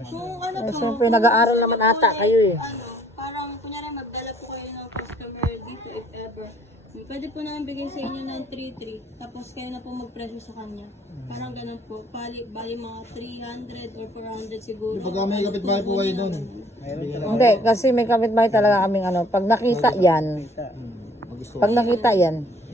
Kung ano po, Siyempre, nag-aaral naman ata kayo eh. Ano, parang kunyari magdala po kayo ng customer dito if ever. Pwede po namin bigay sa inyo ng 3-3, tapos kayo na po magpresyo sa kanya. Parang ganun po, bali mga 300 or 400 siguro. Pag may kapitbahay po kayo doon. Hindi, kasi may kapitbahay talaga kaming ano. Pag nakita yan,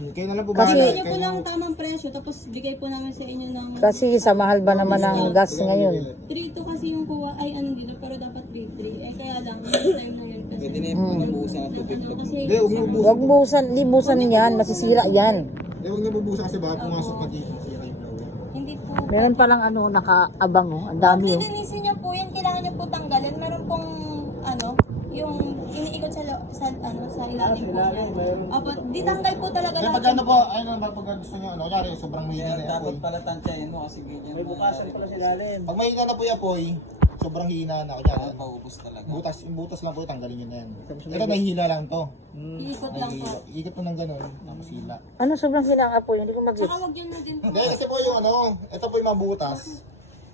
Kayo na lang po Kasi- bahala. Bigyan po ng tamang presyo, tapos bigay po namin sa inyo ng kasi sa mahal ba naman ng gas ngayon? 3-2 kasi yung kuha, ay anong dito, pero dapat 3-3. Eh kaya lang, yung time na yun kasi. Pwede na yung nabuhusan ng tubig. Ano, kasi Hindi, huwag niyo bubusan. Huwag busan, libusan yan, masisira yan. Hindi, huwag niyo bubusan kasi baka pumasok pa dito. Sira yung blower. hindi po. Meron palang ano, nakaabang oh, ang dami oh. Lilinisin niyo po yan, kailangan niyo po tanggalin. Meron pong ano, yung iniikot sa ilalim po yan. Opo, di tanggal po talaga Kaya pag lahat. ano po, ayun ba pag gusto niyo, ano, kaya sobrang mahina na yung Dapat apoy. pala tansyahin mo kasi ganyan. May bukasan pala sila. Pag mahina na po yung apoy, sobrang hina na. Kaya Paubos talaga. yung butas lang po, tanggalin niyo na yan. Ito nahihila lang to. Iikot lang po. Ikot mo ng ganun, tapos hila. Ano sobrang silang apoy, hindi ko mag-gets. Tsaka wag yun na din po. Hindi, kasi po yung ano, ito po yung mga butas.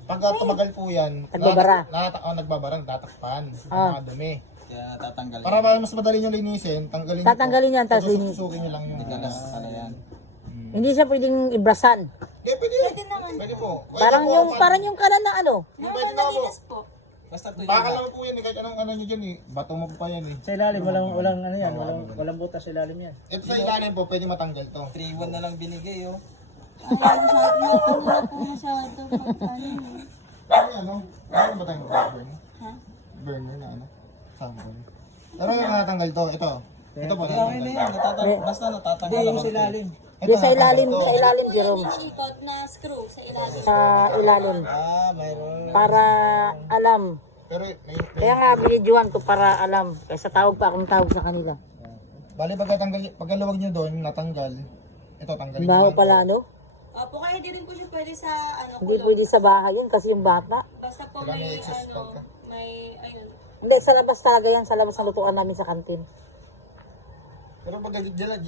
Pagka tumagal po yan, Nagbabara. nagbabarang, tatakpan. Ah. Mga dumi. Kaya tatanggalin. Para mas madali nyo linisin, tanggalin nyo. Tatanggalin yan, tapos linisin. susukin nyo lang yung Galas pala yan. Hindi siya pwedeng ibrasan. Hindi, pwede. Pwede naman. Pwede po. Parang yung kanan na ano. Normal na linis po. Basta ito Baka lang po yan, kahit anong ano nyo dyan eh. Bato mo pa yan eh. Sa ilalim, walang ano yan, walang butas sa ilalim yan. Ito sa ilalim po, pwede matanggal to. 3-1 na lang binigay oh. Ay, ano na po masyado. Ano ano? Ano ba tayo burn? Ha? Burner na ano? Sample. Pero yung natanggal to, ito. Ito po Okay na natanggal. yan. Basta natatanggal Yung ako. sa ilalim. Ito, Di sa ilalim, natanggal to. sa ilalim, Ito Jerome. yung ikot na screw sa ilalim. Sa ilalim. Ah, mayroon. Para alam. Pero may Kaya nga binidyoan ko para alam. Kaysa tawag pa akong tawag sa kanila. bali pagkaluwag nyo doon, natanggal. Ito, tanggalin Baho nyo lang. pala no? Opo, kaya hindi rin po siya pwede sa ano, Hindi kulong. pwede sa bahay yun kasi yung bata. Basta po Kailangan may may excess ano, pagka. may ayun. Hindi, sa labas talaga yan. Sa labas ng lutuan namin sa kantin. Pero pag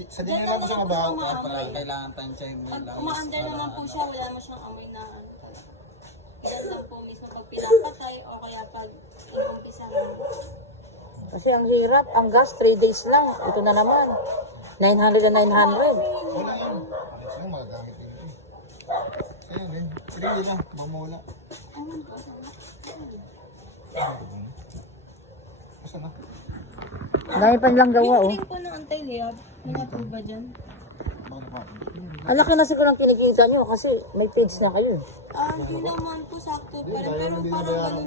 sa dinyo lang po siya mabaho. Kaya pala kailangan tansyahin mo Pag lang. umaandar naman po siya, wala mo siyang amoy na ano talaga. Ilan lang po mismo pag pinapatay o kaya pag inumpisa mo. Kasi ang hirap. Ang gas, 3 days lang. Ito na naman. 900 na 900. Wala yan. Alex lang magagamit din ito. Ayun eh. Sige lang, bumula. Asa na? Dahil pa nilang gawa oh. Yung link po ng anti-layab, mga po ba dyan? Baka na pa. Ang laki na siguro ng kinikita nyo kasi may page na kayo. Hindi naman po sakto pa rin, pero parang ganun